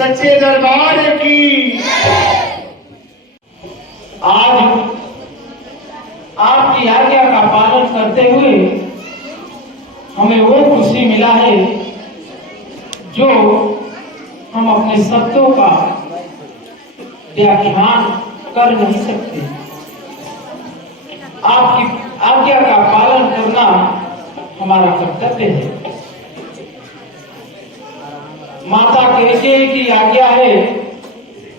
सच्चे दरबार की। आज आपकी आज्ञा का पालन करते हुए हमें वो खुशी मिला है जो हम अपने शब्दों का व्याख्यान कर नहीं सकते। आपकी आज्ञा का पालन करना हमारा कर्तव्य है। माता कैकेयी की आज्ञा है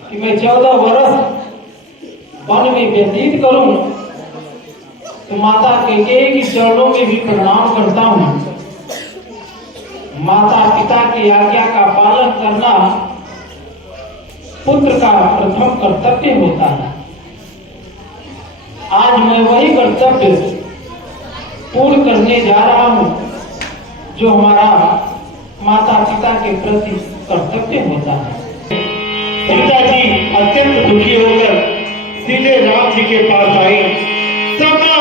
कि मैं 14 वर्ष वन में व्यतीत करूं, तो माता कैकेयी के चरणों में भी प्रणाम करता हूं। माता पिता की आज्ञा का पालन करना पुत्र का प्रथम कर्तव्य होता है। आज मैं वही कर्तव्य पूर्ण करने जा रहा हूं जो हमारा माता पिता के प्रति कर्तव्य होता है। पिताजी अत्यंत दुखी होकर सीधे राम जी के पास आए। समाचार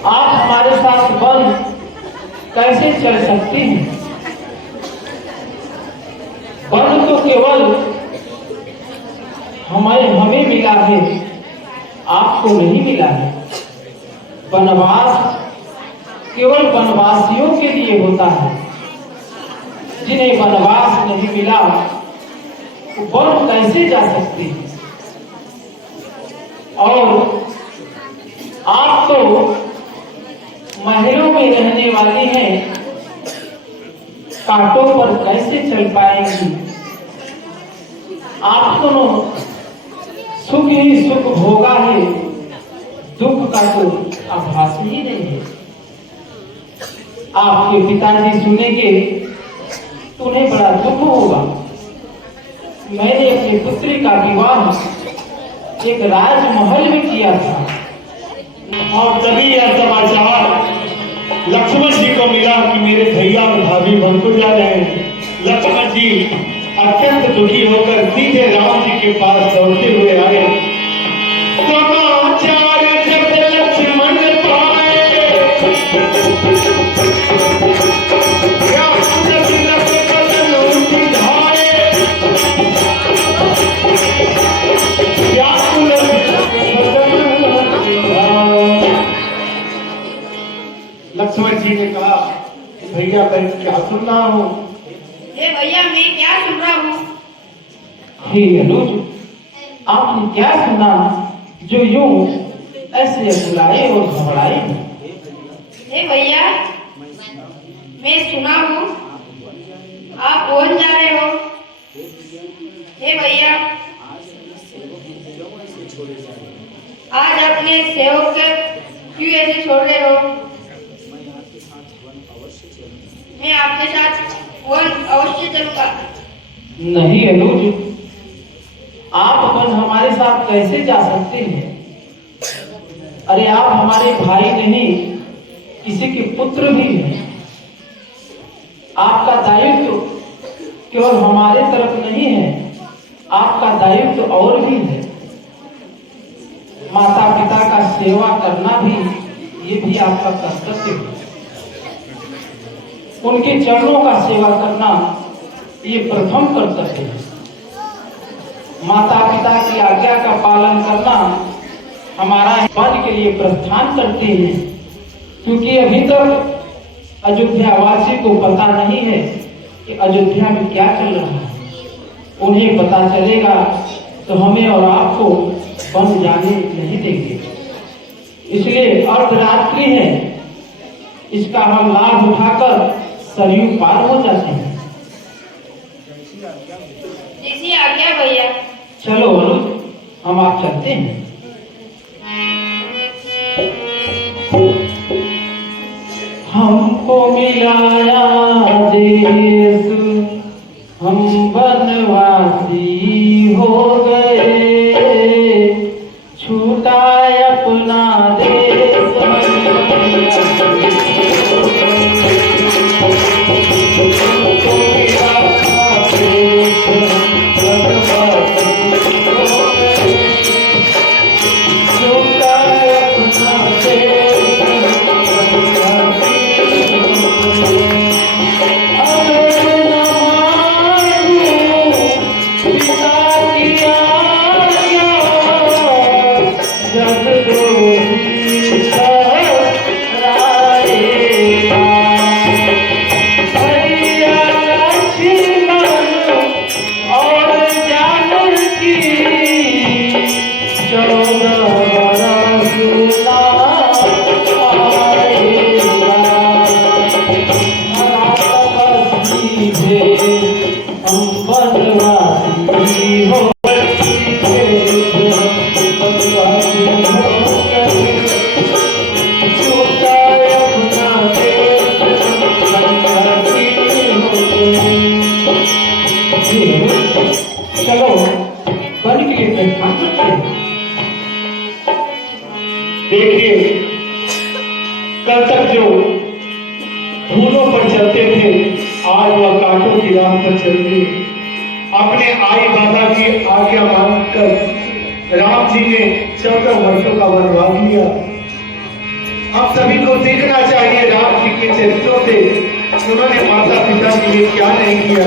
आप हमारे साथ वन कैसे चल सकती हैं? वन तो केवल हमें मिला है, आपको नहीं मिला है। वनवास केवल वनवासियों के लिए होता है। जिन्हें वनवास नहीं मिला वो वन कैसे जा सकती है? और आप तो महलों में रहने वाली हैं, कांटों पर कैसे चल पाएंगी? आप तो सुख ही सुख भोगा है, दुख का तो आभास ही नहीं है। आपके पिताजी सुनेंगे तो उन्हें बड़ा दुख होगा। मैंने अपनी पुत्री का विवाह एक राजमहल में किया था, और तभी यह समाचार लक्ष्मण जी को मिला कि मेरे भैया और भाभी वन को जा रहे हैं। लक्ष्मण जी अत्यंत दुखी होकर सीधे राम जी के पास दौड़ते हुए आए। समाचार जब लक्ष्मण पाए, लक्ष्मण जी ने कहा, भैया मैं क्या सुन रहा हूँ? भैया मैं क्या सुन रहा हूँ? हे अनुज, आपने क्या सुना जो यूं ऐसे बुलाए और घबराए? भैया मैं सुना हूँ आप कौन जा रहे हो? भैया आज अपने सेवक क्यों ऐसे छोड़ रहे हो? मैं आपके साथ वन अवश्य चलूंगा। नहीं अनुज, आप वन हमारे साथ कैसे जा सकते हैं? अरे आप हमारे भाई नहीं, किसी के पुत्र भी हैं। आपका दायित्व केवल हमारे तरफ नहीं है, आपका दायित्व और भी है। माता पिता का सेवा करना भी, ये भी आपका कर्तव्य है। उनके चरणों का सेवा करना ये प्रथम कर्तव्य है। माता पिता की आज्ञा का पालन करना हमारा वन के लिए प्रस्थान करते हैं, क्योंकि अभी तक अयोध्या वासी को पता नहीं है कि अयोध्या में क्या चल रहा है। उन्हें पता चलेगा तो हमें और आपको वन जाने नहीं देंगे। इसलिए अर्धरात्रि है, इसका हम लाभ उठाकर सरयू पार हो जाते हैं। जैसी आज्ञा भैया। चलो अनुज, हम आप चलते हैं। मिलाया देश हम वनवासी हो गए, छूटा अपना देश चलो बन के लिए प्रस्थान करते हैं। देखिए, कल तक जो फूलों पर चलते थे, आज वह कांटों की राह पर चलते। अपने आई बाबा की आज्ञा मानकर राम जी ने 14 वर्षों का वनवास लिया। हम सभी को सीखना चाहिए राम जी के चरित्रों से, उन्होंने माता पिता के लिए क्या नहीं किया।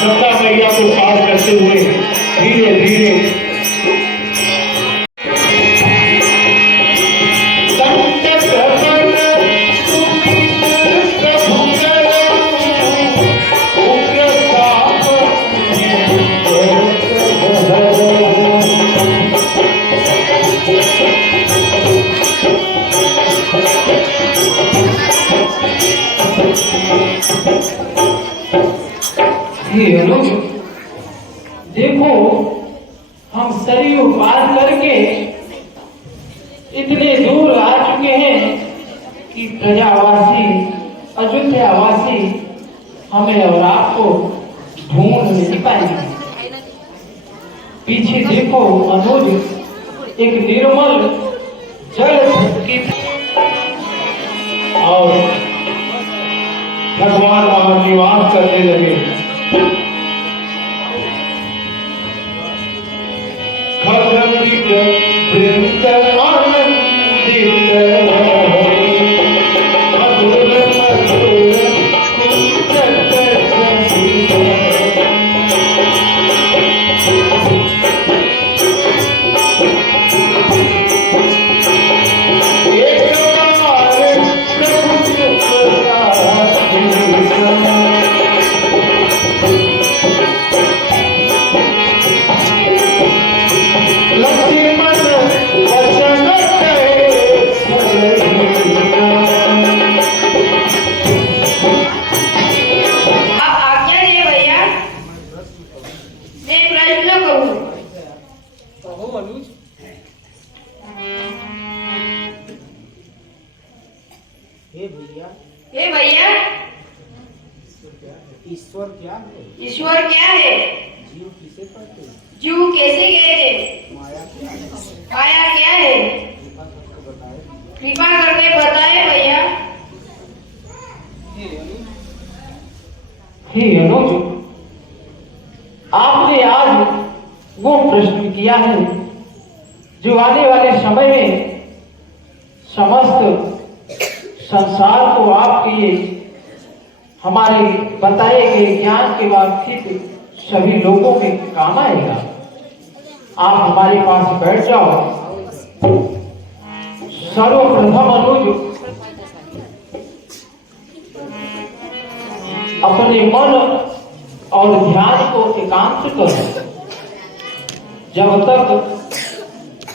गंगा मैया को पार करते हुए धीरे धीरे देखो, हम सरयू पार करके इतने दूर आ चुके हैं कि प्रजावासी अयोध्यावासी हमें और आपको ढूंढ नहीं पाएंगे। पीछे देखो, अनुज एक निर्मल जल की और भगवान वहां निवास करने लगे। हे भैया, ईश्वर क्या है? ईश्वर क्या है? जीव किसे कहते हैं? जीव कैसे गए थे? माया क्या है? माया क्या है? कृपा करके बताए। कृपा करके बताए भैया। हे अनुज, आपने आज वो प्रश्न किया है जो आने वाले समय में समस्त संसार को आपके हमारे बताए गए ज्ञान के वास्ते सभी लोगों में काम आएगा। आप हमारे पास बैठ जाओ। सर्वप्रथम अनुज, अपने मन और ध्यान को एकांत करो। जब तक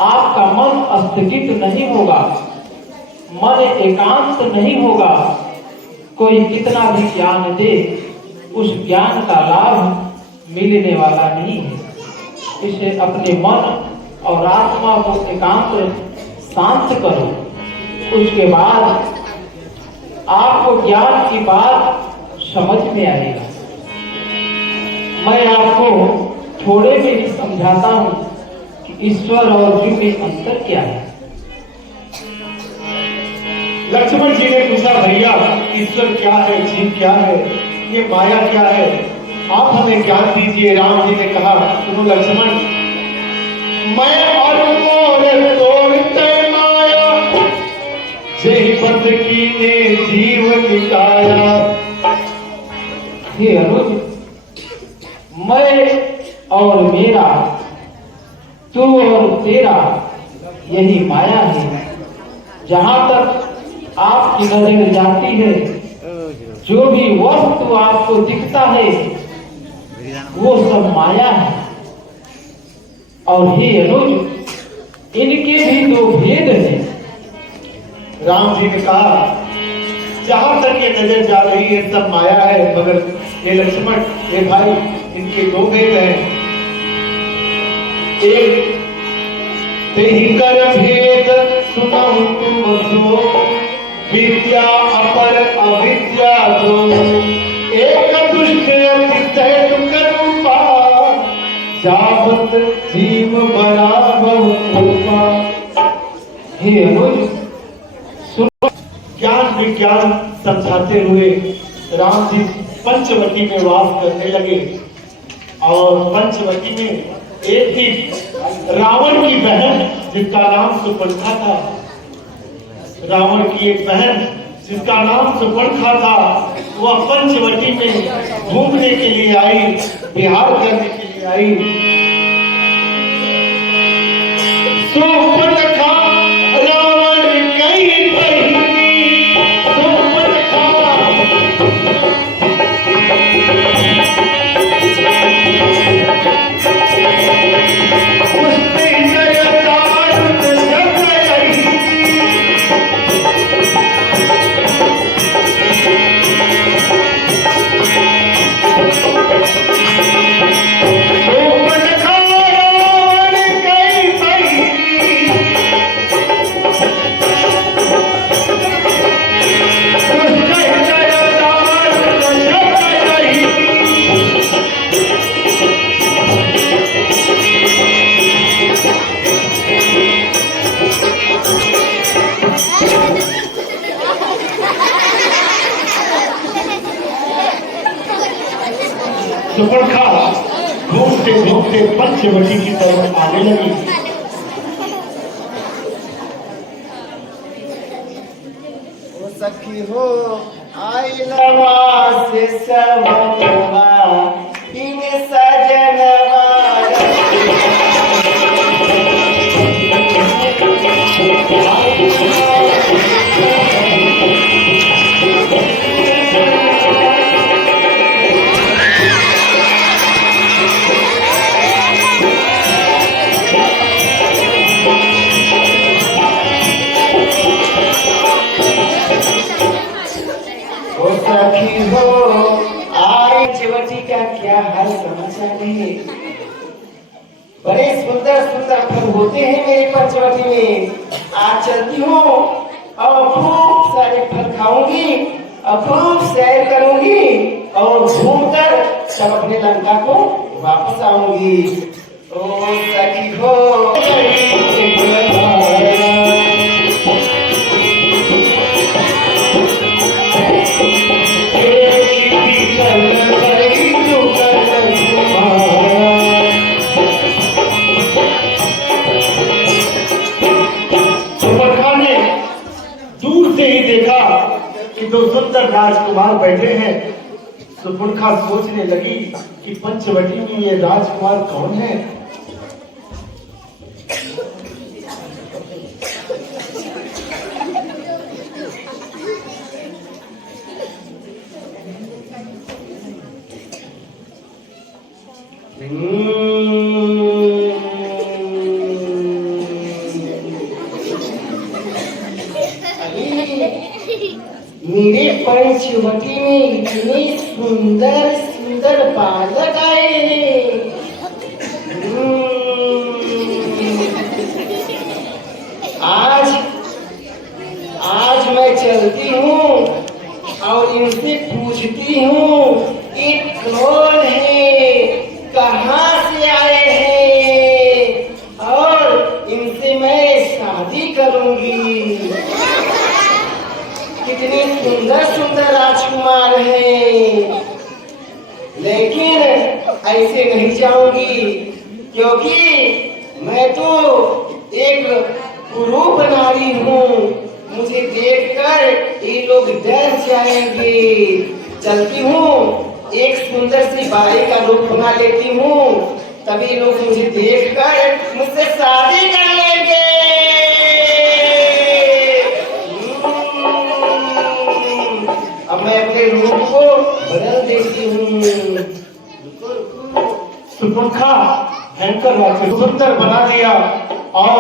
आपका मन स्थगित नहीं होगा, मन एकांत नहीं होगा, कोई कितना भी ज्ञान दे उस ज्ञान का लाभ मिलने वाला नहीं है। इसे अपने मन और आत्मा को एकांत शांत करो। उसके बाद आपको ज्ञान की बात समझ में आएगा। मैं आपको थोड़े में ही समझाता हूं कि ईश्वर और जीव में अंतर क्या है। लक्ष्मण जी ने पूछा, भैया ईश्वर क्या है, जीव क्या है, ये माया क्या है, आप हमें ज्ञान दीजिए। राम जी ने कहा, सुनो लक्ष्मण, मैं और मोर तोड़ते माया, जही बंद कीने जीव निकाया। हे अनुज, मैं और मेरा, तू और तेरा, यही माया है। जहां तक आपकी नजर जाती है, जो भी वस्तु आपको दिखता है वो सब माया है। और हे अनुज, इनके भी दो भेद हैं। राम जी ने कहा, जहां तक ये नजर जा रही है सब माया है, मगर ये लक्ष्मण, ये भाई, इनके दो भेद हैं। एक तेहि कर भेद सुनाऊं तुमको, विद्या अपर अविद्या दो, एक दुष्ट अतिशय रूपा, जावत जीव बड़ा बहुरूपा। हे अनुज, ज्ञान विज्ञान समझाते हुए राम जी पंचवटी में वास करने लगे। और पंचवटी में एक ही रावण की बहन, जिसका नाम सुपर्णखा था, रावण की एक बहन जिसका नाम सुपर्णखा था, वह पंचवटी में घूमने के लिए आई, विहार करने के लिए आई। सुपर्णखा रावण कई बहिनी, सुपर्णखा सुपर्णखा घूमते घूमते पंचवटी की तरफ आने लगी। ओ सखी हो आई नवा से सवनवा, इन सजनवा सखी हो आई चिवटी का क्या हाल समाचार है। बड़े सुंदर सुंदर फल होते हैं मेरी पंचवटी में। आज चलती हूँ और खूब सारे फल खाऊंगी और खूब सैर करूंगी और घूमकर सब अपने लंका को वापस आऊंगी। ओ सखी हो दूर से ही देखा कि दो सुंदर राजकुमार बैठे हैं। सुपुर्खा सोचने लगी कि पंचवटी में ये राजकुमार कौन है। मेरे पंचवटी में इतने सुंदर सुंदर बालक आए हैं। आज मैं चलती हूँ और इनसे पूछती हूँ ये कौन है, कहाँ से आए हैं और इनसे मैं शादी करूंगी। कितने सुंदर सुंदर राजकुमार हैं, लेकिन ऐसे नहीं जाऊंगी क्योंकि मैं तो एक कुरूप नारी हूँ। मुझे देखकर ये लोग डर जाएंगे। चलती हूँ, एक सुंदर सी बाई का रूप बना लेती हूँ, तभी लोग मुझे देखकर मुझसे शादी कर लेंगे। अब मैं अपने रूप को बदल देती हूँ। सुपुर्खा भयंकर वाक्य सुंदर बना दिया और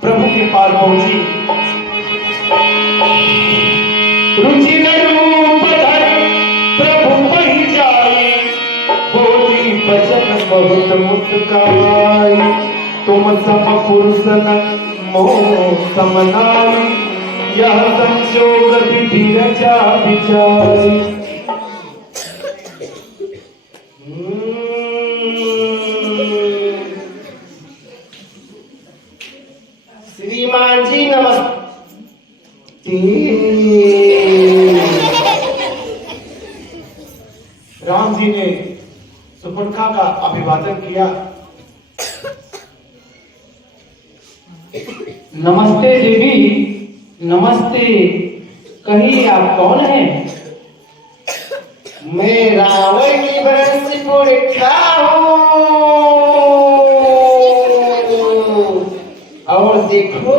प्रभु के पास पहुंची। रुचि में रूप धर प्रभु वही जाई, बोली बचन बहुत मुस्काई। तुम सम पुरुष न मोह सम नारी, यह संजोग विधि रचा विचारी। श्रीमान जी नमस्ते। राम जी ने सुपुर्खा का अभिवादन किया। नमस्ते देवी, नमस्ते। कहिए आप कौन हैं? मैं रावण की वंश पुरखा हूँ और देखो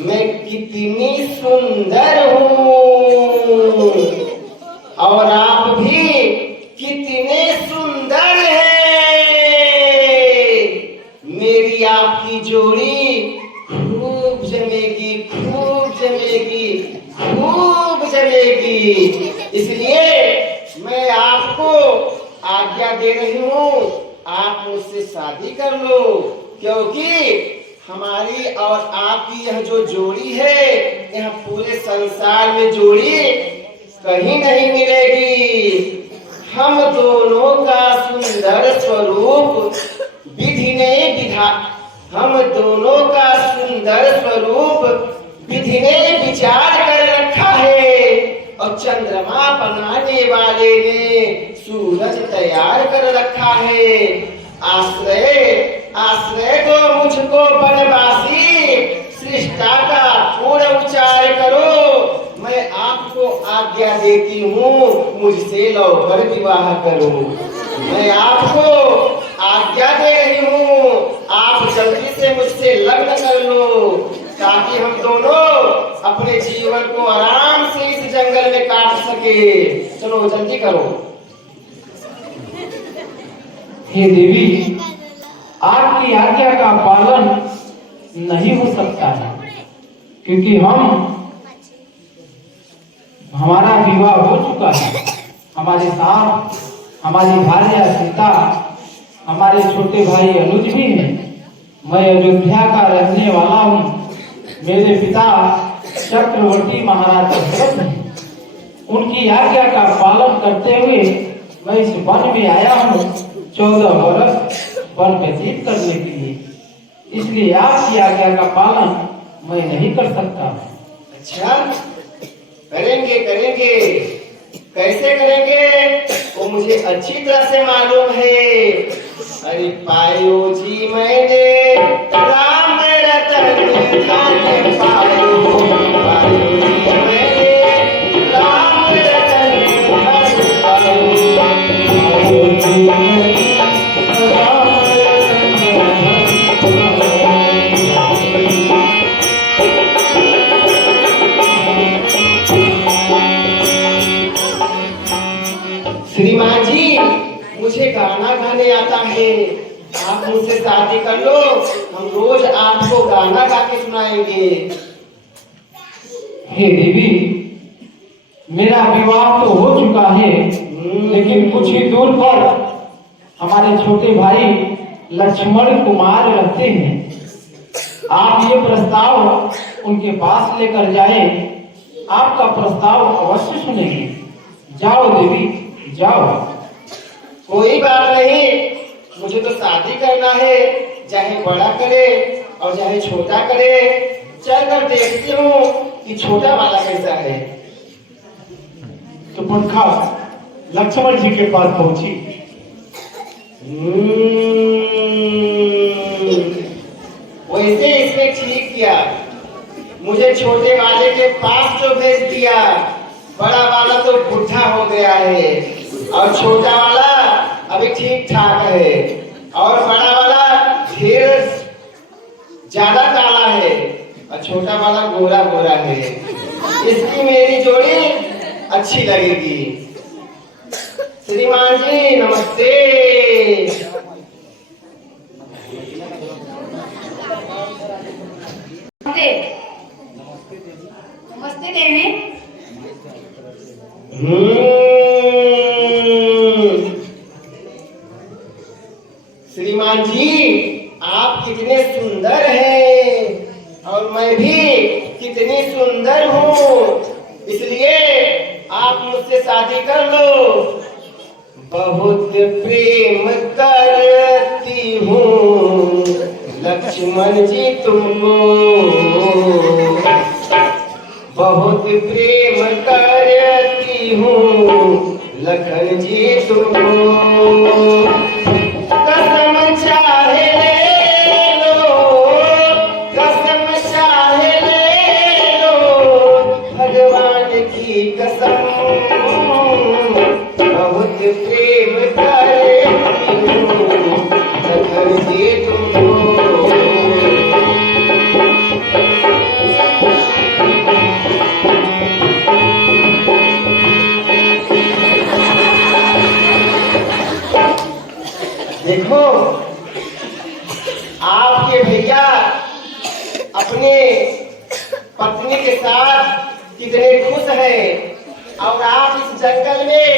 मैं कितनी सुंदर हूँ और आप भी कितने सुंदर हैं। मेरी आपकी जोड़ी खूब जमेगी, खूब जमेगी, खूब जमेगी। इसलिए मैं आपको आज्ञा दे रही हूँ, आप मुझसे शादी कर लो, क्योंकि हमारी और आपकी यह जो जोड़ी है, यह पूरे संसार में जोड़ी कहीं नहीं मिलेगी। हम दोनों का सुंदर स्वरूप विधि ने हम दोनों का सुंदर स्वरूप विधि ने विचार कर रखा है और चंद्रमा बनाने वाले ने सूरज तैयार कर रखा है। आश्रय दो मुझको बनवासी, सृष्टा का पूर्ण उच्चार करो। मैं आपको आज्ञा देती हूँ, मुझसे लौकर विवाह करो। मैं आपको आज्ञा दे रही हूँ, आप जल्दी से मुझसे लग्न कर लो, ताकि हम दोनों अपने जीवन को आराम से इस जंगल में काट सके। चलो जल्दी करो। हे देवी, आपकी आज्ञा का पालन नहीं हो सकता है, क्योंकि हमारा विवाह हो चुका है। हमारे साथ हमारी भार्या सीता, हमारे छोटे भाई अनुज भी हैं। मैं अयोध्या का रहने वाला हूँ। मेरे पिता चक्रवर्ती महाराज दशरथ हैं। उनकी आज्ञा का पालन करते हुए मैं इस वन में आया हूँ 14 वर्ष वन व्यतीत करने के लिए, इसलिए आपकी आज्ञा का पालन मैं नहीं कर सकता। अच्छा, करेंगे करेंगे, कैसे करेंगे वो मुझे अच्छी तरह से मालूम है। अरे पायो जी मैंने राम रतन धन पायो, पायो जी मैंने राम रतन धन पायो, पायो जी मैंने राम रतन धन पायो। श्रीमान जी, मुझे गाना गाने आता है, आप मुझसे शादी कर लो, हम रोज आपको गाना गा के सुनाएंगे। हे देवी, मेरा विवाह तो हो चुका है, लेकिन कुछ ही दूर पर हमारे छोटे भाई लक्ष्मण कुमार रहते हैं। आप ये प्रस्ताव उनके पास लेकर जाए, आपका प्रस्ताव अवश्य सुनेंगे। जाओ देवी, जाओ। कोई बात नहीं, मुझे तो शादी करना है, चाहे बड़ा करे और चाहे छोटा करे। चल कर देखती हूँ कि छोटा वाला कैसा है। तो पंखा लक्ष्मण जी के पास पहुंची। वैसे इसने ठीक किया, मुझे छोटे वाले के पास जो भेज दिया। बड़ा वाला तो बुढ़ा हो गया है और छोटा वाला अभी ठीक ठाक है, और बड़ा वाला ढेर ज्यादा काला है और छोटा वाला गोरा गोरा है। इसकी मेरी जोड़ी अच्छी लगेगी। श्रीमान जी नमस्ते। नमस्ते देवी। श्रीमान जी, आप कितने सुंदर हैं और मैं भी कितनी सुंदर हूँ, इसलिए आप मुझसे शादी कर लो। बहुत प्रेम करती हूँ लक्ष्मण जी तुमको, बहुत प्रेम करती हूँ लखन जी तुमको। कसम चाहे ले लो, कसम चाहे ले लो, भगवान की कसम। बहुत प्रेम करती हूँ लखन जी तुमको। देखो, आपके भैया अपने पत्नी के साथ कितने खुश हैं, और आप इस जंगल में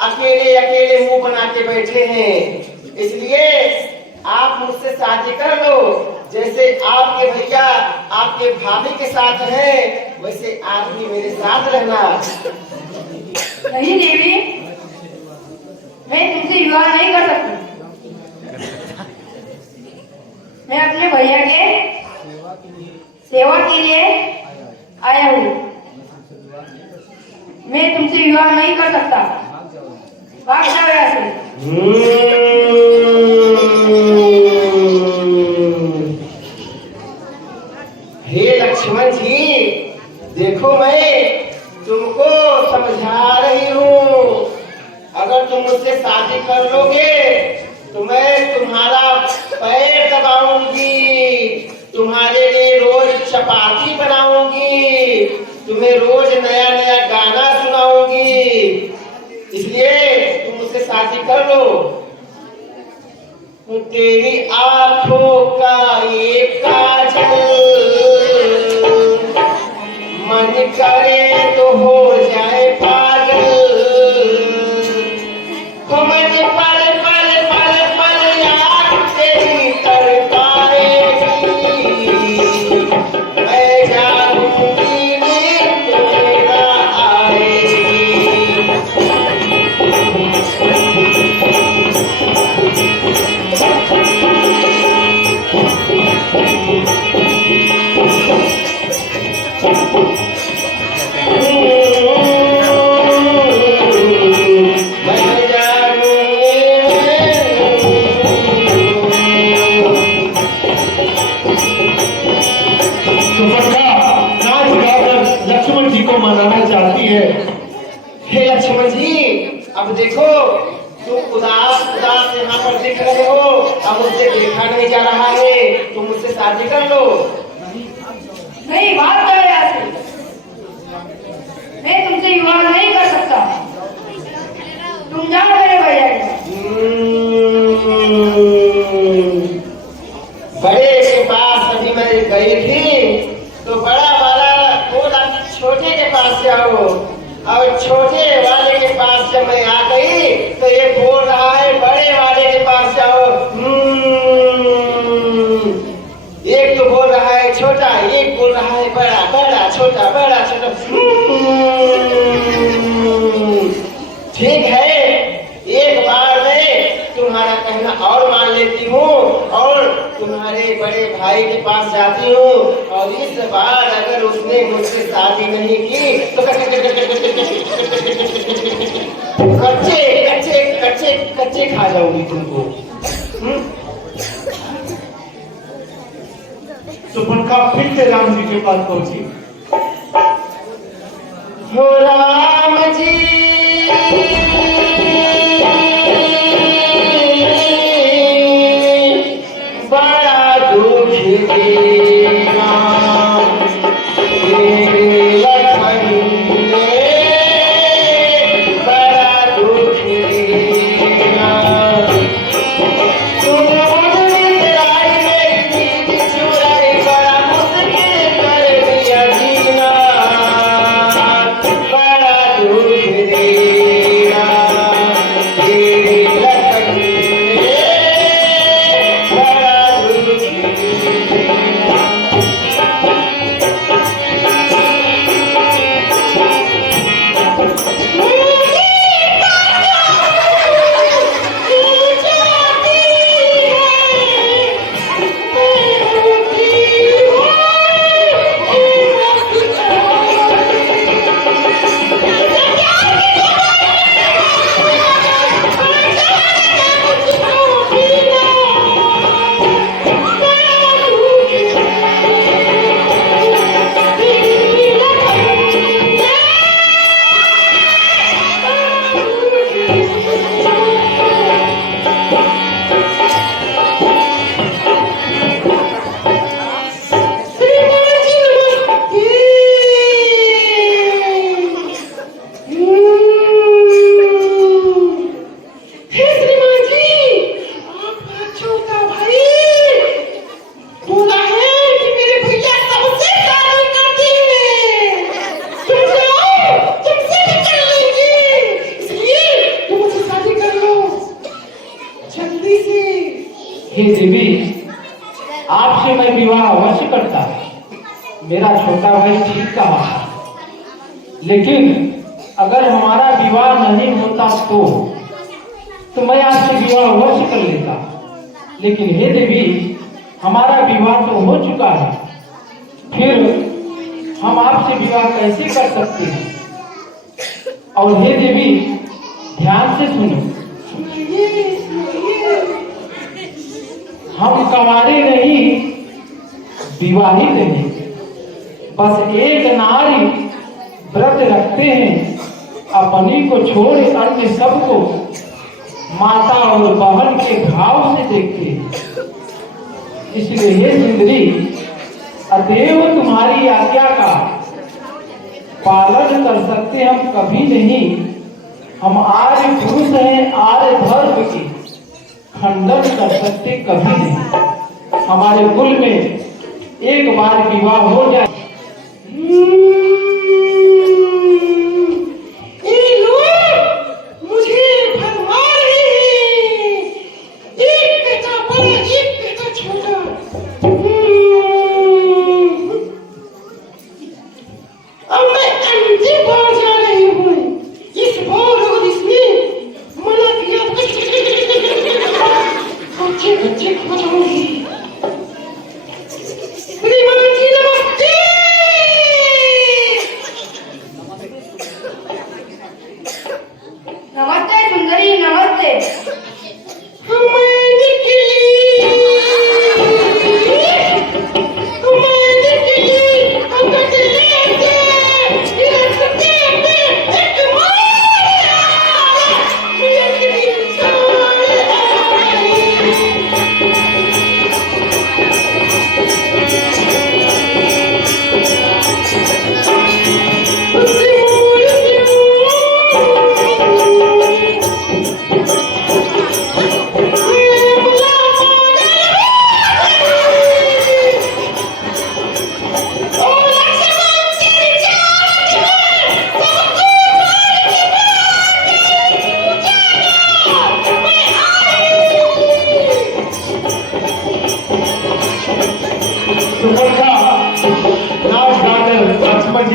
अकेले अकेले मुंह बना के बैठे हैं। इसलिए आप मुझसे शादी कर लो। जैसे आपके भैया आपके भाभी के साथ हैं, वैसे आप भी मेरे साथ रहना। नहीं देवी, मैं तुमसे विवाह नहीं कर सकती। मैं अपने भैया के सेवा के लिए आया हूँ। मैं तुमसे विवाह नहीं कर सकता। भाग जाओ यहाँ से। हे लक्ष्मण जी, देखो मैं तुमको समझा रही हूँ। अगर तुम मुझसे शादी कर लोगे तो मैं तुम्हारा पैर दबाऊंगी, तुम्हारे लिए रोज चपाती बनाऊंगी, तुम्हें रोज नया नया गाना सुनाऊंगी। इसलिए तुम मुझसे शादी कर लो। तेरी आंखों का ये काजल मन करे तो हो जाए पागल। मुझे पल पल पल पल याद तेरी तड़पाएगी। मैं जाऊंगी है। हे लक्ष्मण जी, अब देखो तुम उदास उदास यहाँ पर दिख रहे हो, अब मुझसे देखा नहीं जा रहा है, तुम मुझसे शादी कर लो। नहीं, बात कर यहाँ से। मैं तुमसे विवाह नहीं कर सकता। तुम जाओ मेरे भैया के। बड़े के पास अभी मैं गई थी तो बड़ा वाला बोला छोटे के पास जाओ, और छोटे वाले के पास जब मैं आ गई तो ये बोल रहा है बड़े वाले के पास जाओ। एक तो बोल रहा है छोटा, एक बोल रहा है बड़ा, बड़ा छोटा, बड़ा छोटा। ठीक है, एक बार मैं तुम्हारा कहना और मान लेती हूँ और तुम्हारे बड़े भाई के पास जाती हूँ, और इस बार अगर उसने मुझसे शादी नहीं की तो कच्चे कच्चे कच्चे कच्चे खा जाऊंगी तुमको। सुपनखा फिर से राम जी के पास पहुंची। हो राम जी, बड़ा दुख देना लखन ने, बड़ा दुख देना। तुम मुझे आई मेरी चुराई, बड़ा मुश्किल कर दिया जीना, बड़ा दुख देना तेरी लखन ने, बड़ा दुख देना। हे देवी, आपसे मैं विवाह अवश्य करता। मेरा छोटा भाई ठीक कहा, लेकिन अगर हमारा विवाह नहीं होता तो मैं आपसे विवाह अवश्य कर लेता। लेकिन हे देवी, हमारा विवाह तो हो चुका है, फिर हम आपसे विवाह कैसे कर सकते हैं? और हे देवी, ध्यान से सुनो, हम कमारे नहीं, विवाहित नहीं। बस एक नारी व्रत रखते हैं, अपनी को छोड़ अन्य सबको माता और बहन के भाव से देखते हैं। इसलिए हे सुंदरी, अतएव तुम्हारी आज्ञा का पालन कर सकते हम कभी नहीं। हम आर्य पुरुष हैं, आर्य धर्म की खंडन कर सकते कभी नहीं। हमारे कुल में एक बार विवाह हो जाए। मुझे फरमा रहे हैं, एक बेटा बड़ा, एक बेटा छोटा। अब मैं अंतिम बार जा रही हूँ, इस बार अगर इसने मना किया बच्चे बच्चे खा जाऊंगी। श्रीमान जी नमस्ते।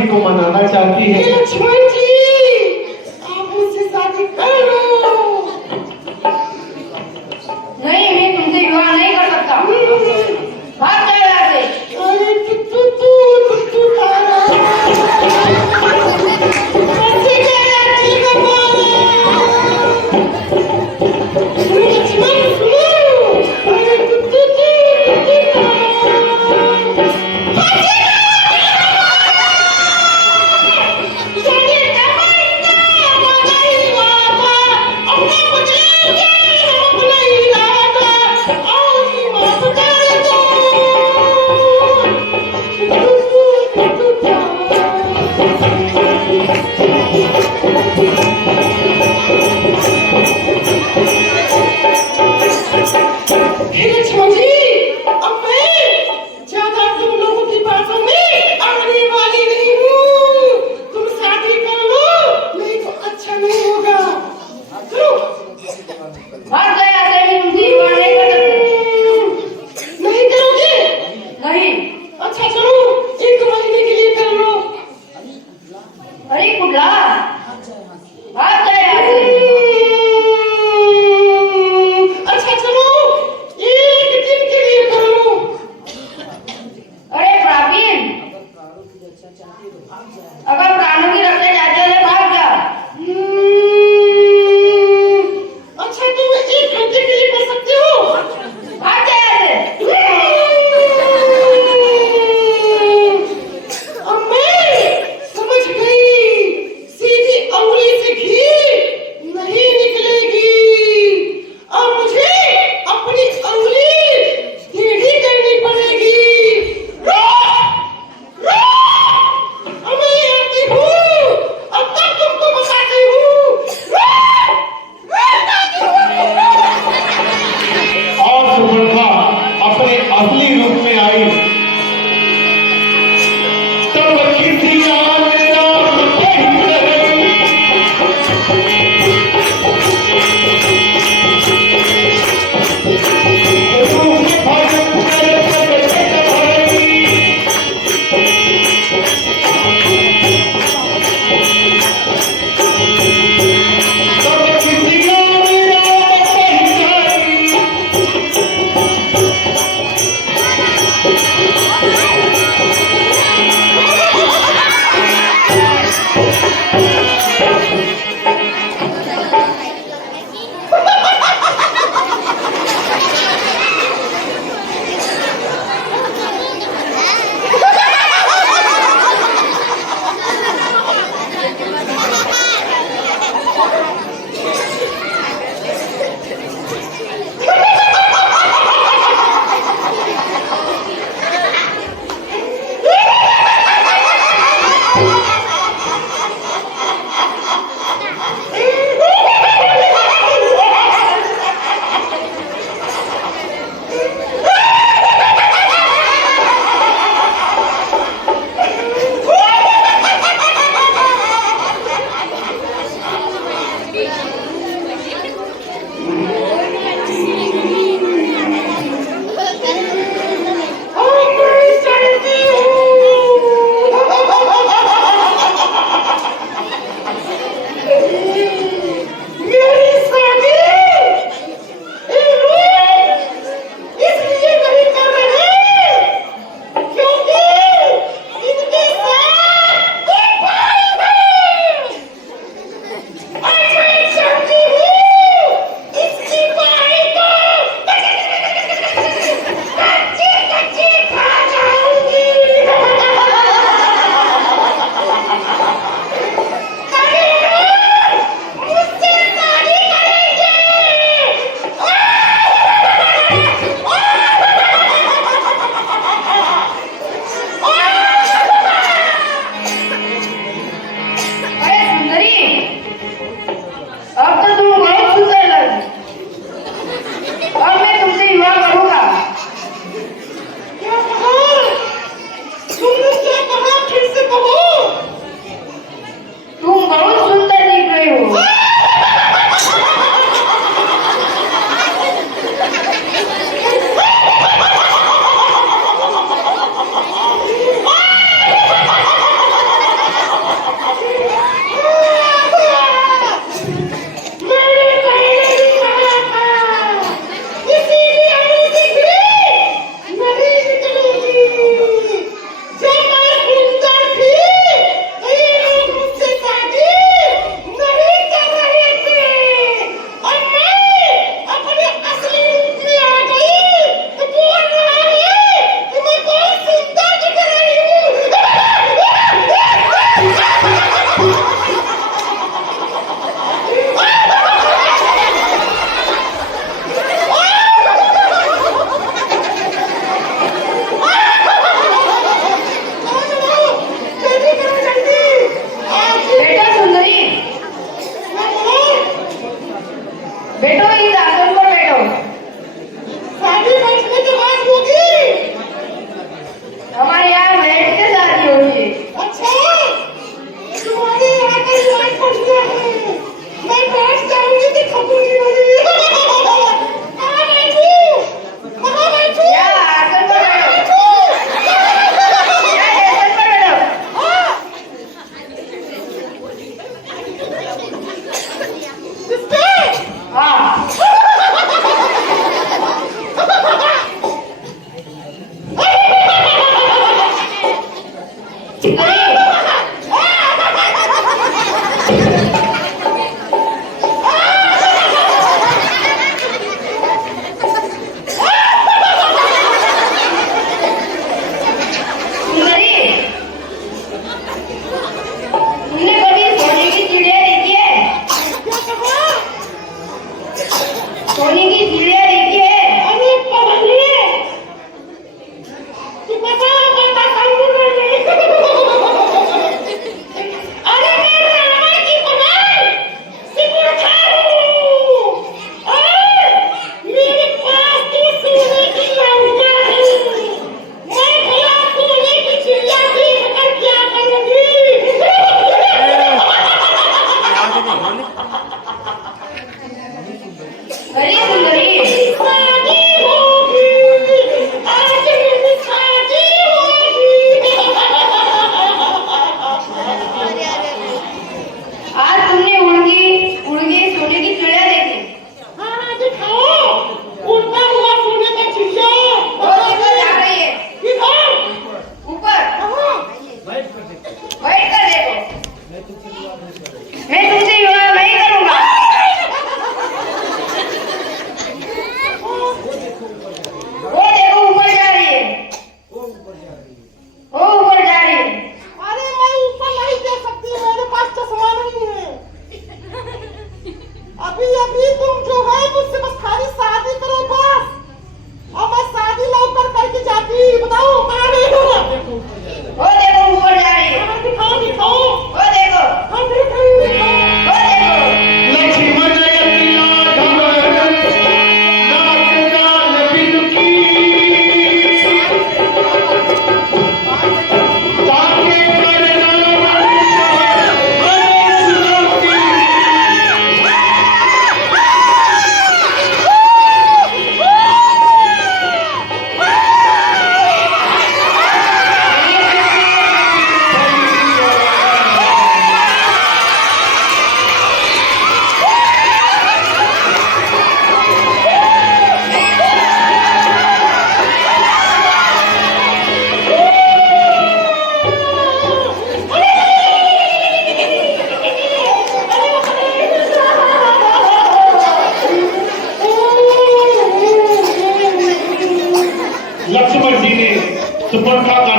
जी को मनाना चाहती है। लक्ष्मण जी, आप मुझसे शादी कर लो। नहीं, मैं तुमसे विवाह नहीं कर सकता। भाग जाओ यहाँ से। अरे तू तारा। कैसे गया दिल का माला? सुनो लक्ष्मण, सुनो। अरे तू तारा। लक्ष्मण जी, अब मैं ज्यादा तुम लोगों की बातों में आने वाली नहीं हूँ। तुम शादी कर लो, नहीं तो अच्छा नहीं होगा। चलो। भाग जाओ यहाँ से। मैं तुमसे विवाह नहीं कर सकती। नहीं करोगे? नहीं। अच्छा चलो, 1 महीने के लिए कर लो। अरे कुबला, भाग जाओ यहाँ से। अच्छा चलो, 1 दिन के लिए कर लो। अरे प्राचीन, अगर प्राणों की रक्षा चाहते हो तो भाग जा। अच्छा तुम 1 घंटे के लिए कर सकते हो? भाग जा यहाँ से। अब मैं समझ गई, सीधी उंगली से घी नहीं निकलेगी। अब मुझे अपनी उंगली टेढ़ी करनी पड़ेगी। अब मैं यहाँ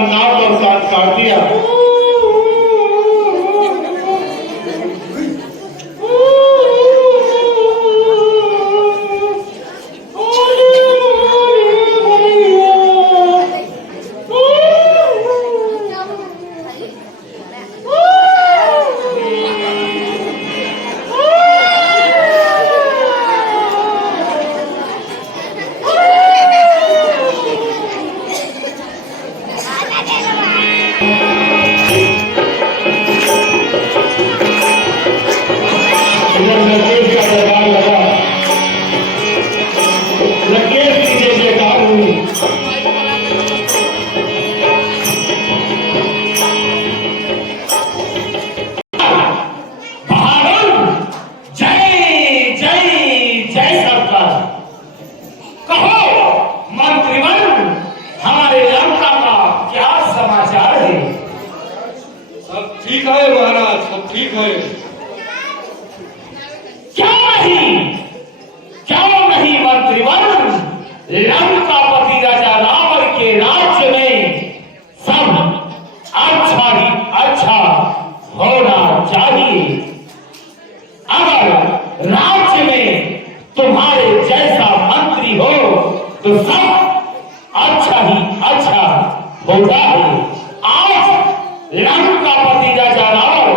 नाक और कान काट दिया। लंकापति राजा रावण के राज्य में सब अच्छा ही अच्छा होना चाहिए। अगर राज्य में तुम्हारे जैसा मंत्री हो तो सब अच्छा ही अच्छा होता है। आज लंकापति राजा रावण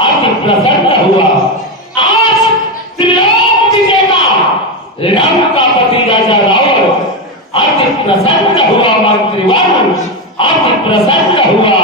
अति प्रसन्न हुआ। आज त्रिलोक विजेता लंकापति राजा रावण अति प्रसन्न हुआ। मंत्रीवन अति प्रसन्न हुआ।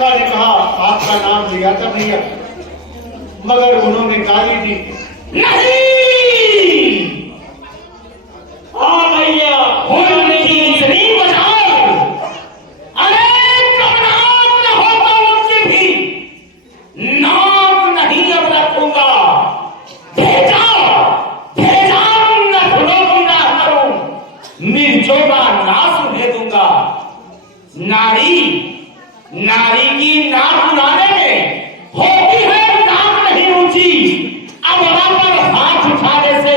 ने कहा आपका नाम लिया था भैया, मगर उन्होंने गाली दी। नहीं, हाँ भैया, उनकी इतनी बजाओ। अरे कब नाम न होता उनसे भी नाम नहीं अब रखूंगा। भेजा भेजा न धुलों ना करूं, मिर्चों का नाश उन्हें दूंगा। नारी की नाक उड़ाने में होती है नाक नहीं ऊंची, अबला पर हाथ उठाने से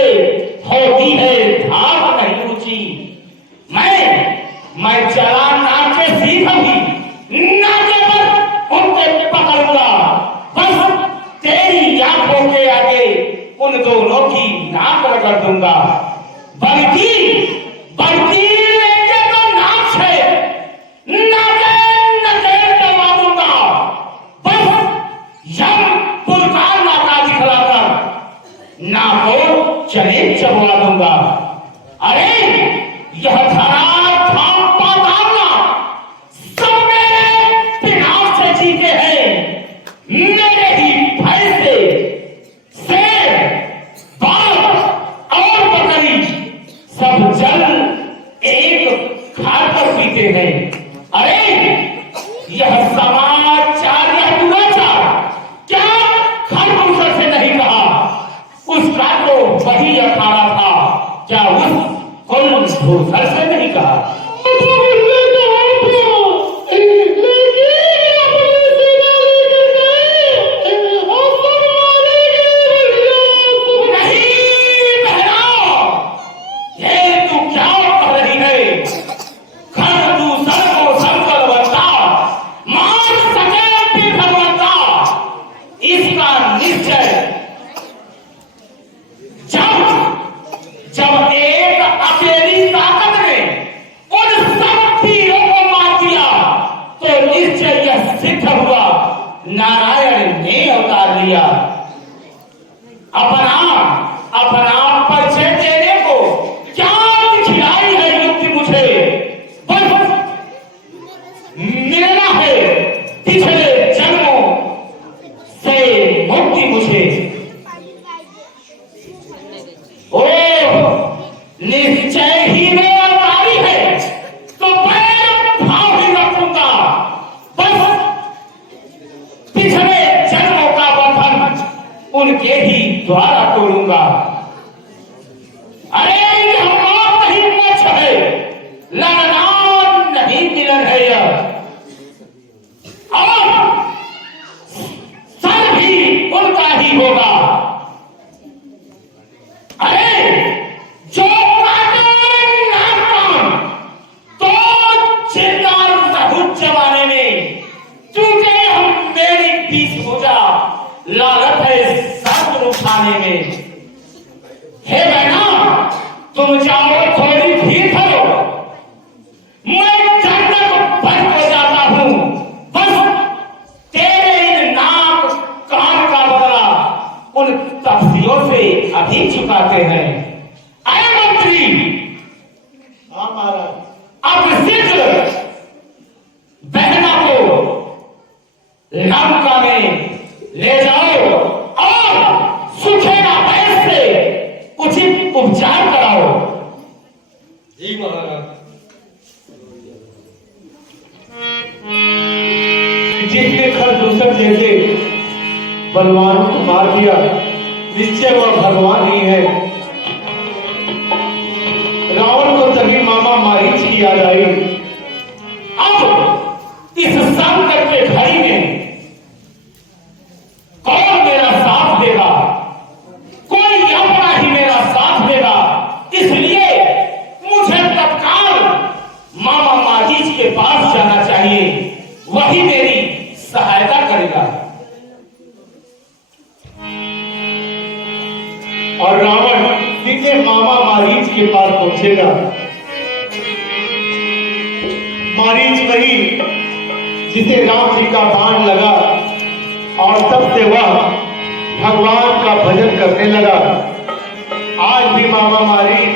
होती है धाक नहीं ऊंची। मैं चला नाक के सीधा भी नाके पर उनके पकड़ूंगा। बस तेरी आंखों के आगे उन दोनों की नाक रगड़ दूंगा। बढ़ती लेके तो नाक से चने चबवा दूंगा। अरे यह धरा थाम पातालना सब मेरे विनाश से जीत नारायण ने अवतार लिया। अपना परिचय देने को क्या दिखलाई है युक्ति मुझे, बस मिलना है पिछले जन्मों से मुक्ति मुझे। ओ निश्चय ही में अवतारी है तो मैं भाव ही रखूंगा, बस पिछले जन्मों का बंधन उनके ही द्वारा तोड़ूंगा। अरे हम नहीं मोक्ष है, लगना नहीं मिलन है यह, और सर भी उनका ही होगा। अरे जो तो चिंता बहुत जमाने में टूटे हम मेरी बीच भुजा, लागत है सब उठाने में। हे बहना तुम जाओ थोड़ी भीड़ करो, मैं जन्नत भर हो जाता हूं, बस तेरे इन नाक कान का बदला उन तपस्वियों से अभी चुकाते हैं। अरे मंत्री, हाँ महाराज। अब शीघ्र बहना को लंका में ले जाओ और सुखेना पैर से उचित उपचार कराओ। जी महाराज। जिसने खरदूषण जैसे बलवानों को मार दिया, निश्चय वह भगवान ही है। रावण को तभी मामा मारीच की याद आई। अब इस संकट के घड़ी में कौन मेरा साथ देगा? कोई अपना ही मेरा साथ देगा, इसलिए मुझे तत्काल मामा माजीज के पास जाना चाहिए, वही मेरी सहायता करेगा। और रावण सीधे मामा मारीच के पास पहुंचेगा। मारीच वही जिसे राम जी का बाण लगा और तब से वह भगवान का भजन करने लगा। आज भी मामा मारीच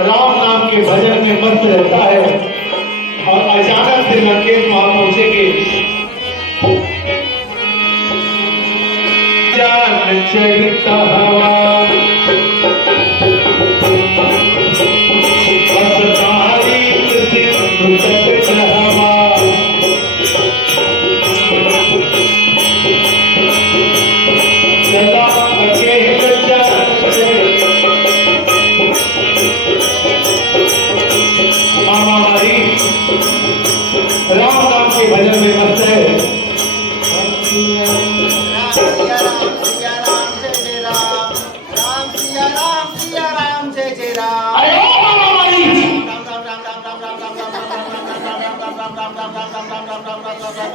राम नाम के भजन में मस्त रहता है। और अचानक से लंकेश वहां पहुंचेंगे। जान चढ़ता हवा राम नाम के भजन में मस्त है। अरे ओ मामा मारीच,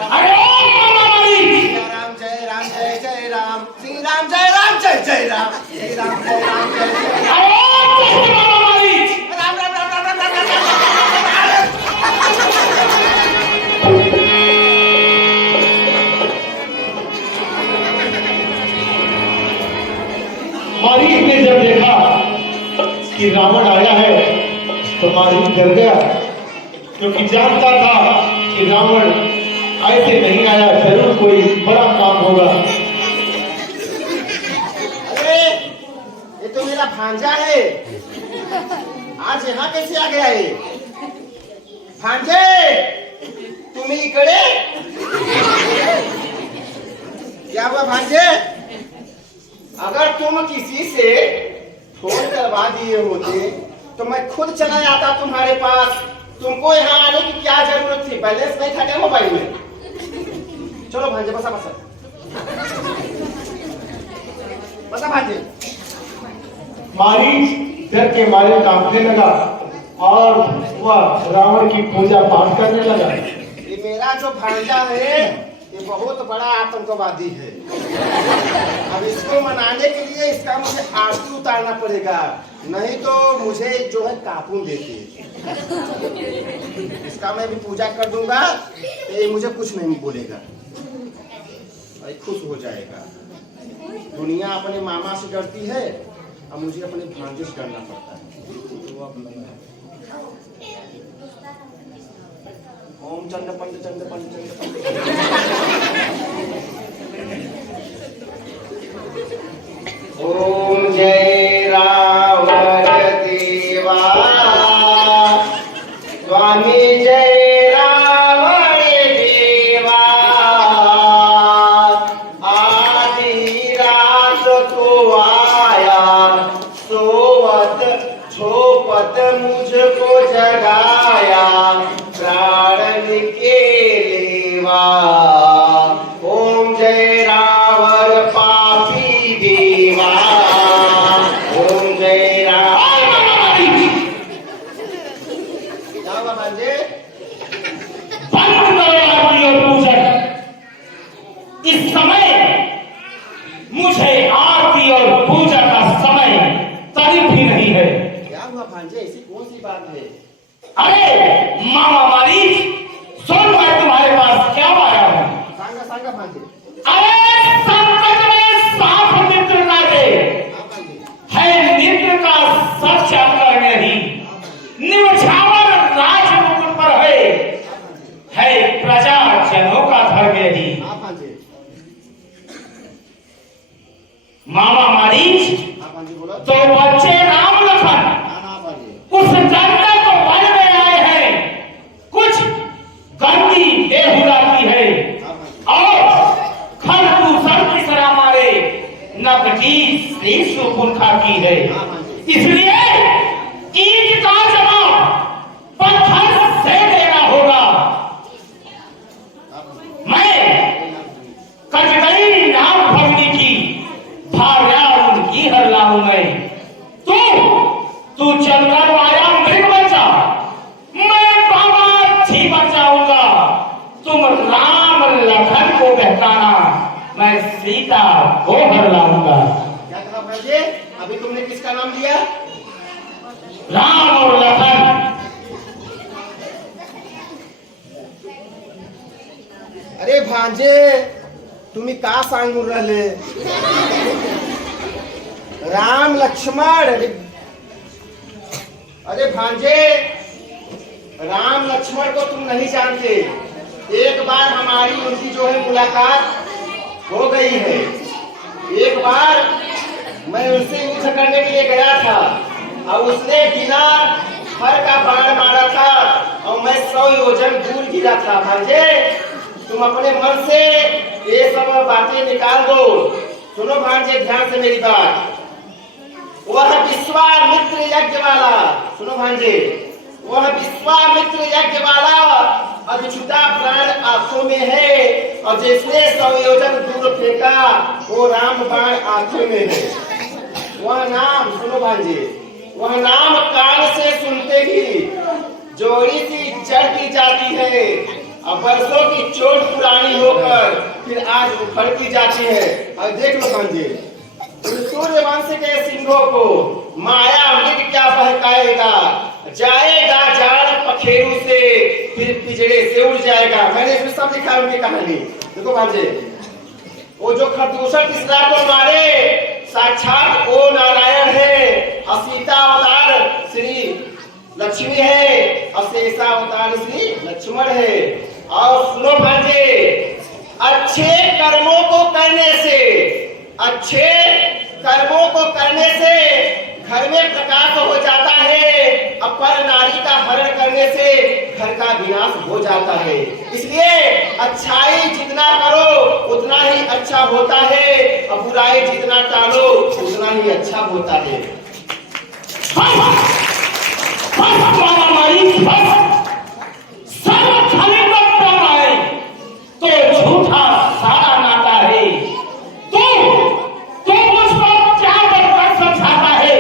अरे ओ मामा मारीच, राम जय राम जय जय राम, श्री राम जय राम जय जय राम, श्री राम जय राम जय जय राम, अरे ओ कृष्ण मामा मारीच, राम राम राम राम राम राम राम। मारीच ने जब देखा कि रावण आया है तो मारीच डर गया, क्योंकि जानता था कि रावण ऐसे नहीं आया, जरूर कोई बड़ा काम होगा। अरे ये तो मेरा भांजा है, आज यहाँ कैसे आ गया है? भांजे तुम्ही इकडे? क्या हुआ भांजे? अगर तुम किसी से फोन करवा दिए होते तो मैं खुद चला आता तुम्हारे पास। तुमको यहाँ आने की क्या जरूरत थी? बैलेंस नहीं था क्या मोबाइल में? चलो भांजे बसा बसा बसा भांजे। मारीच डर के मारे कांपने लगा और वह रावण की पूजा पाठ करने लगा। ये मेरा जो भांजा है ये बहुत बड़ा आतंकवादी है। अब इसको मनाने के लिए इसका मुझे आरती उतारना पड़ेगा, नहीं तो मुझे जो है कापून देती है। इसका मैं भी पूजा कर दूंगा तो ये मुझे कुछ नहीं बोलेगा। भाई खुश हो जाएगा। दुनिया अपने मामा से डरती है और मुझे अपने भांजे से डरना पड़ता है। ओम चंड पंड चंड पंड चंड पंड। ओम जय रावण देवा स्वामी जय रावण देवा। आधी रात को आया सोवत झोपत मुझको जगाया प्राण के लेवा। ओम जय रावण पापी देवा। ओम जय रावण। क्या हुआ भांजे? बंद करो आरती और पूजन। इस समय मुझे आरती और पूजा का समय कभी भी नहीं है। क्या हुआ भांजे? ऐसी कौन सी बात है? अरे मामा मारी सुन, मैं तुम्हारे पास क्या आया हूं। सांगा सांगा भांजे। अरे संकट में साफ मित्र ना दे, हाँ भांजे। है मित्र का सच्चा करने ही निवछावर राजमुकुट पर है प्रजा जनों का धर्म ही। हाँ भांजे। मामा मारीच हाँ भांजे बोलो। तो बच्चे राम लखन हाँ हाँ भांजे। उस गंगा को वन में आए हैं, कुछ गंदी बेहुदा की है हाँ भांजे। और खरदूषण की तरह मारे नकदी श्री सुपुरखा की है। हाँ भांजे। इसलिए ईट का जवाब पत्थर से देना होगा। हाँ भांजे। मैं कजगई नाम भगनी की भार्या उनकी हर लाऊं मैं। तू चलकर आया मृग बचा, मैं बाबा जी बचाऊंगा। तुम राम लखन को बहकाना, मैं सीता को हर लाऊंगा। क्या कहा भांजे? अभी तुमने किसका नाम लिया? राम और लखन। अरे भांजे तुम्ही का सांगून राहिले? राम लक्ष्मण। अरे भांजे राम लक्ष्मण को तुम नहीं जानते। एक बार हमारी उनकी जो है मुलाकात हो गई है। एक बार मैं उनसे युद्ध करने के लिए गया था और उसने बिना फर का बाण मारा था और मैं 100 योजन दूर गिरा था। भांजे तुम अपने मन से ये सब बातें निकाल दो। सुनो भांजे ध्यान से मेरी बात। वह विश्वामित्र यज्ञ वाला, सुनो भांजे, वह विश्वामित्र यज्ञ वाला अभिछुता प्राण आंखों में है और जिसने 100 योजन दूर फेंका वो राम बाण आंखों में है। वह नाम सुनो भांजे, वह नाम कान से सुनते ही जोड़ी सी चढ़ती जाती है और बरसों की चोट पुरानी होकर फिर आज उखड़ती जाती है। और देख लो भांजे, सूर्यवंश के सिंहों को माया मृग क्या बहकाएगा। जाएगा जान पखेरु से फिर पिजड़े से उड़ जाएगा। मैंने इसमें सब लिखा है उनकी कहानी। देखो भांजे, वो जो खरदूषण तीसरा को मारे साक्षात वो नारायण है और सीता अवतार श्री लक्ष्मी है और शेषा अवतार श्री लक्ष्मण है। और सुनो भांजे, अच्छे कर्मों को करने से, अच्छे कर्मों को करने से घर में प्रकाश हो जाता है और पर नारी का हरण करने से घर का विनाश हो जाता है। इसलिए अच्छाई जितना करो उतना ही अच्छा होता है और बुराई जितना टालो उतना ही अच्छा होता है। तो झूठा सारा नाता है। तू मुझ पर क्या बनकर समझाता है,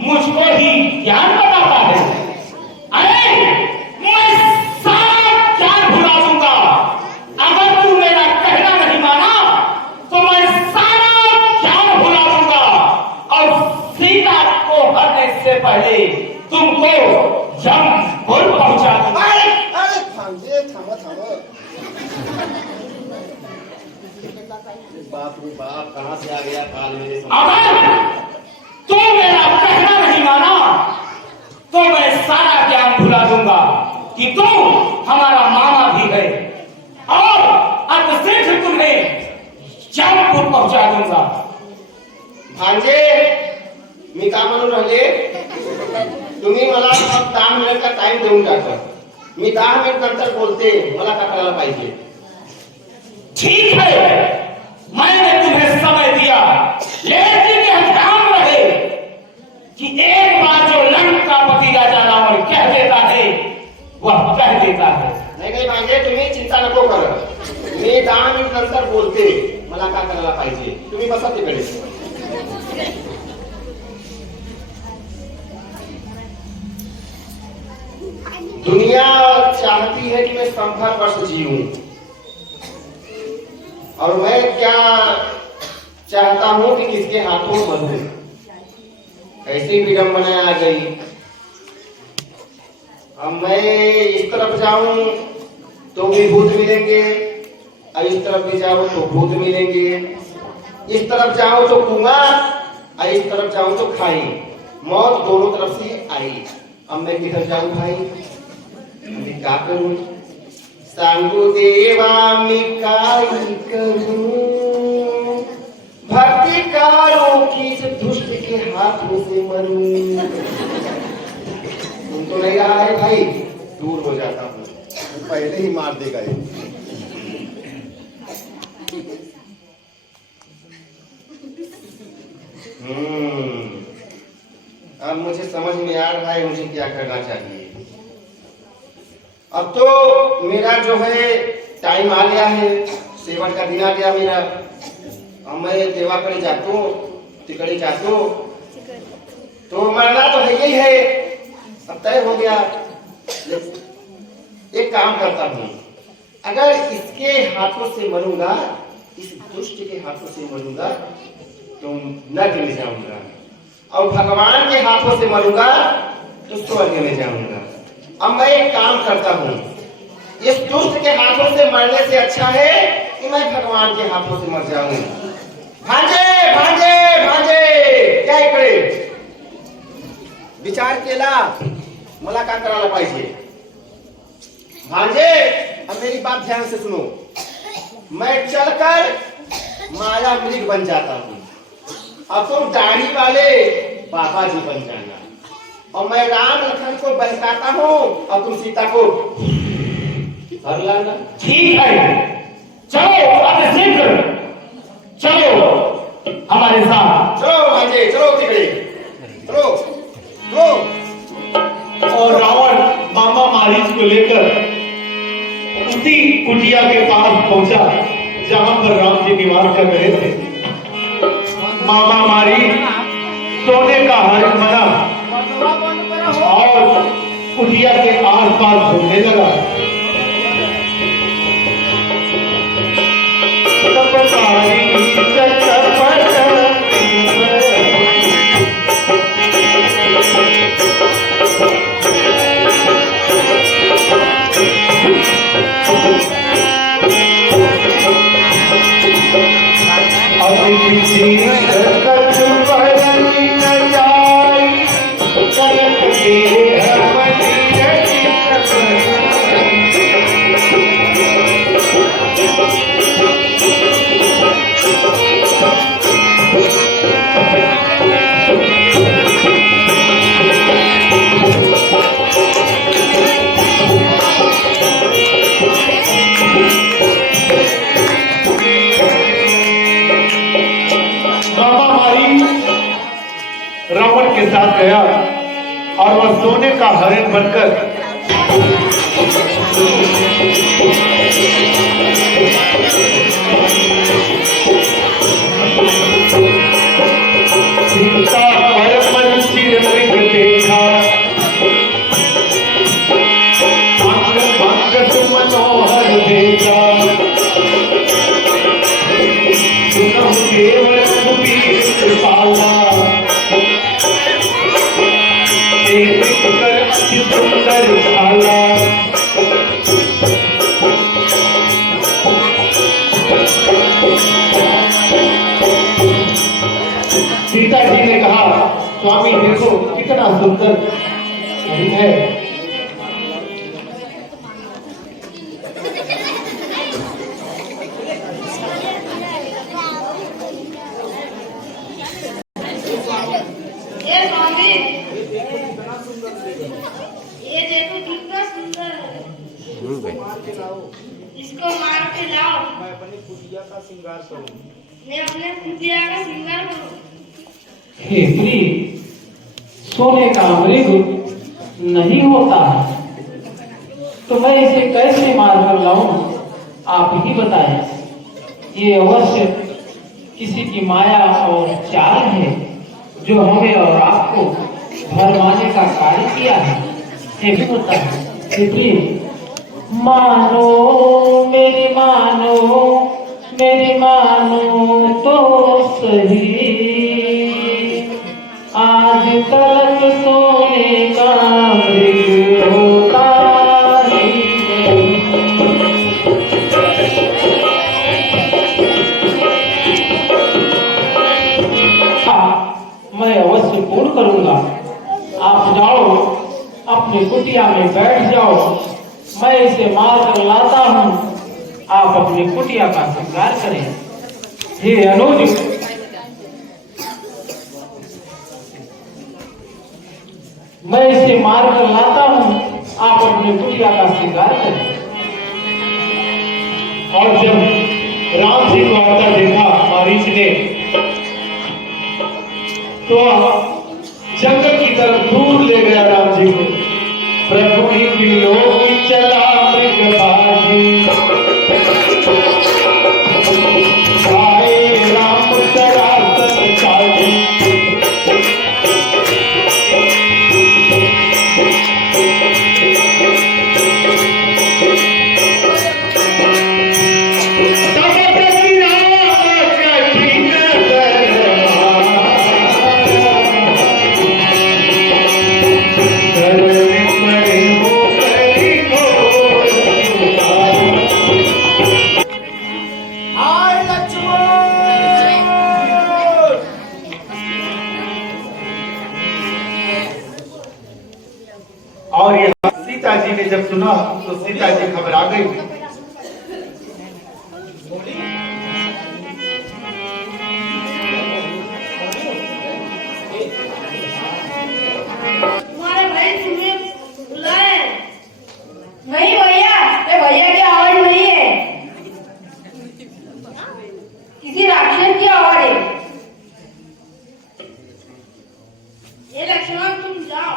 मुझको ही ज्ञान बताता है। अरे मैं सारा ज्ञान भुला दूंगा। अगर तू मेरा कहना नहीं माना तो मैं सारा ज्ञान भुला दूंगा और सीता बाप रे बाप, कहाँ से आ गया काल मेरे सामने। अगर तो मेरा कहना नहीं माना तो मैं सारा ज्ञान भुला दूंगा कि तुम हमारा मामा भी है और अल्पशीघ्र तुम्हें जौनपुर पहुंचा दूंगा। भांजे, मी का म्हणून राहिले, तुम्ही मला फक्त 10 मिनिट का टाइम देऊन टाका। मी 10 मिनिट नंतर बोलते, मला का करायला पाहिजे। ठीक है, मैंने तुम्हें समय दिया, लेकिन यह ध्यान रहे कि एक बार जो लंकापति राजा रावण कह देता है वह कह देता है। नाही भांजे, तुम्ही चिंता नको करा, मी 10 मिनिट नंतर बोलते, मला का करायला पाहिजे। तुम्ही बसा तिकडे। दुनिया चाहती है कि मैं 100 वर्ष जीऊं, और मैं क्या चाहता हूं कि किसके हाथों मरूं। ऐसी विडंबना आ गई। अब मैं इस तरफ जाऊं तो भी भूत मिलेंगे, और इस तरफ भी जाऊं तो भूत मिलेंगे। इस तरफ जाऊं तो कुआं, और इस तरफ जाऊं तो खाई। मौत दोनों तरफ से आई। अब मैं किधर जाऊं भाई, मैं क्या करूं। सांगू देवा मैं काय करूं, भक्ति कारों की इस दुष्ट के हाथों से मरूं। तुम तो नहीं रहा है भाई, दूर हो जाता हूं, पहले ही मार देगा ये। अब मुझे समझ में आ रहा है मुझे क्या करना चाहिए। अब तो मेरा जो है टाइम आ गया है, सेवन का दिन आ गया मेरा। अब मैं देवाकडे जातो, तिकडे जातो, तो मरना तो है ही है, अब तय हो गया। एक काम करता हूँ, अगर इसके हाथों से मरूंगा, इस दुष्ट के हाथों से मरूंगा तो नरक में जाऊंगा, और भगवान के हाथों से मरूंगा तो स्वर्ग में जाऊंगा। अब मैं एक काम करता हूँ, इस दुष्ट के हाथों से मरने से अच्छा है कि मैं भगवान के हाथों से मर जाऊं। भांजे भांजे भांजे, क्या इकडे विचार केला, मला का करायला पाहिजे। भांजे, अब मेरी बात ध्यान से सुनो। मैं चलकर माया मृग बन जाता हूँ, अब तुम दाढ़ी वाले बाबा जी बन जाना, और मैं राम लखन को बहकाता हूँ और तुम सीता को हर लाना। ठीक है, चलो अब शीघ्र चलो हमारे साथ। चलो भांजे, चलो तिकडे, चलो चलो। और रावण मामा मारीच को लेकर उसी कुटिया के पास पहुंचा जहां पर राम जी निवास कर रहे थे। मामा मारी सोने का हरण बना और कुटिया के आसपास घूमने लगा। रावण के साथ गया और वह सोने का हरिण बनकर सीता पर मंदिर मृग देखा, अंग मनोहर देखा, सुनहु केवल रघुबीर कृपाला, अति सुंदर भाला। स्वामी देखो कितना सुंदर है। ये स्वामी, ये देखो कितना सुंदर है। इसको मार के लाओ, मैं अपनी कुटिया का श्रृंगार करूं। मैं अपने कुटिया का श्रृंगार करूं। हे प्रिय, सोने का मृग नहीं होता है, तो मैं इसे कैसे मार कर लाऊं? आप ही बताएं। ये अवश्य किसी की माया और चाल है जो हमें और आपको भरमाने का कार्य किया है। हे होता है हे प्रिय, मानो मेरी मानो तो सही, आज तलक सोने का मृग होता ही नहीं। मैं अवश्य पूर्ण करूंगा। आप जाओ, अपनी कुटिया में बैठ जाओ, मैं इसे मार कर लाता हूँ। आप अपनी कुटिया का श्रृंगार करें। हे अनुज, मैं इसे मार कर लाता हूँ, आप अपनी कुटिया का श्रृंगार करें। और जब राम जी को आता देखा मारीच ने, तो जंगल की तरफ दूर ले गया राम जी को। प्रभु ही विलोक चला मृगबाजी, आए राम सरासर काजी। हाय लक्ष्मण। और ये सीता जी ने जब सुना तो सीता जी घबरा गई। तुम्हारे भाई तुम्हें बुलाए। नहीं भैया, ये भैया की आवाज नहीं है, किसी राक्षस की आवाज है। ये लक्ष्मण तुम जाओ,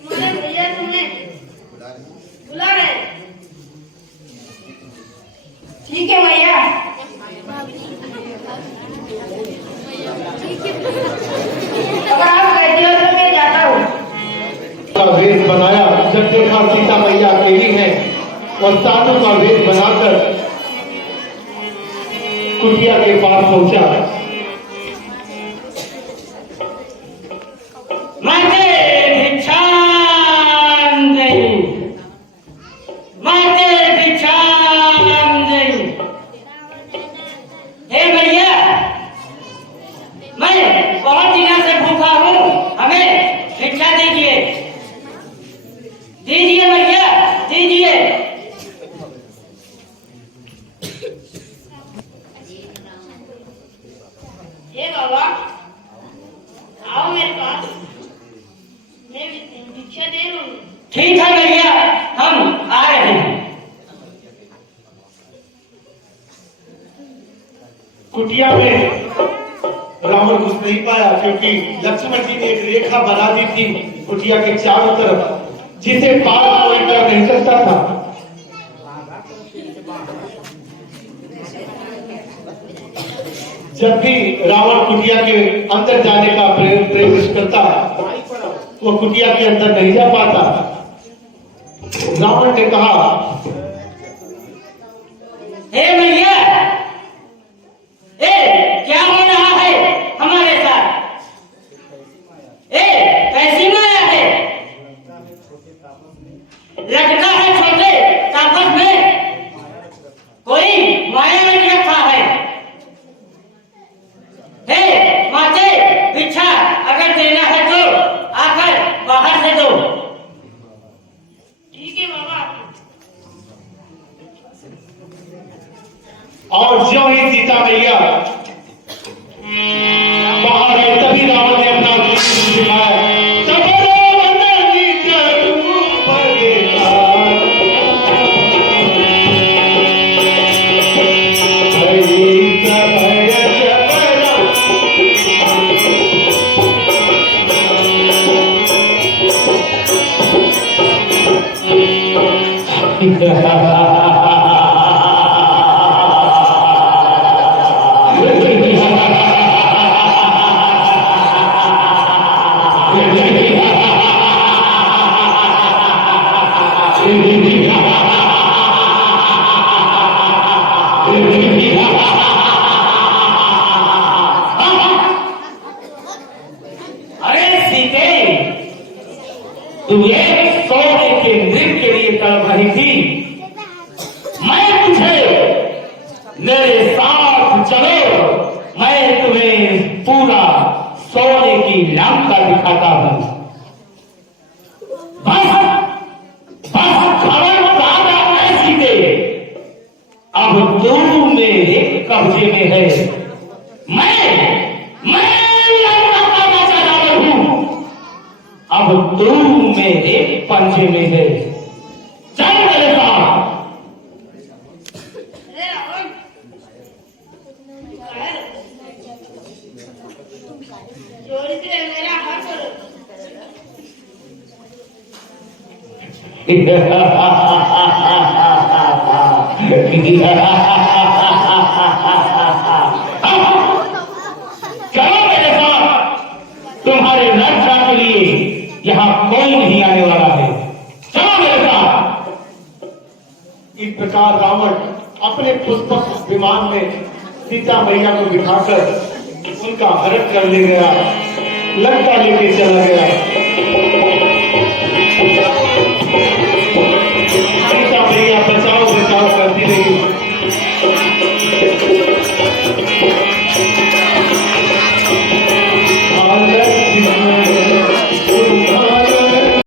तुम्हारे भैया तुम्हें बुला रहे। ठीक है भैया। अगर आप कहते हो तो मैं जाता हूँ। का वेश बनाया, जब देखा सीता मैया अकेली है और साधु का वेश बनाकर कुटिया के पास पहुंचा। बहुत दिनों से भूखा हूँ, हमें भिक्षा दीजिए, दीजिए भैया दीजिए। हे बाबा, आओ मेरे पास, मैं भिक्षा दे रहा हूँ। ठीक है भैया, हम आ रहे हैं। कुटिया में रावण कुछ नहीं पाया, क्योंकि लक्ष्मण जी ने एक रेखा बना दी थी कुटिया के चारों तरफ, जिसे पार कोई कर नहीं सकता था। जब भी रावण कुटिया के अंदर जाने का प्रयास करता, वो कुटिया के अंदर नहीं जा पाता। रावण ने कहा, हे भैया, क्या हो रहा है हमारे साथ? कैसी माया है? लगता है छोटे तापस में कोई माया रख रखा है। और ज्यों ही सीता मैया बाहर आई तभी रावण ने अपना धनुष दिखाया। तब रावण निज रूप देखा, भई भय जबरा। अरे सीते, तू एक सोने के नृत्य के लिए तड़प रही थी। मैं तुझे मेरे साथ चलो, मैं तुम्हें पूरा सोने की लंका दिखाता हूं। बस बस खबर बता दे सीते, अब तू मेरे कब्जे में है। मैं लंका का राजा हूं, अब तू मेरे पंजे में है। चल मेरे साथ। अरे रावण, चोरी से मेरा हाथ छोड़ो। चलो मेरे साथ, तुम्हारे रक्षा के लिए यहाँ कोई नहीं आने वाला है। चलो मेरे साथ। इस प्रकार रावण अपने पुष्पक विमान में सीता मैया को बिठाकर उनका हरण कर ले गया, लंका लेके चला गया।